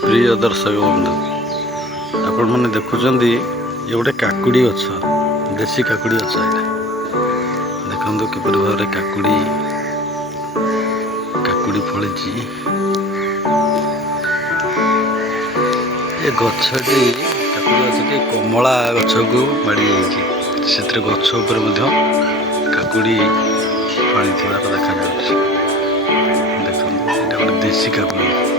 प्रिय दर्शक बंधु आपण मैंने देखुं ये गोटे काकुड़ी गछ देसी काकुड़ी गछ ये देखो किपर भाव काकुड़ी काकुड़ी फली ये गछटी काकुड़ी गछटी कमला गछ को माड़ी से गछ उपर काकुड़ी फली देखा देखो गोटे देसी काकुड़ी।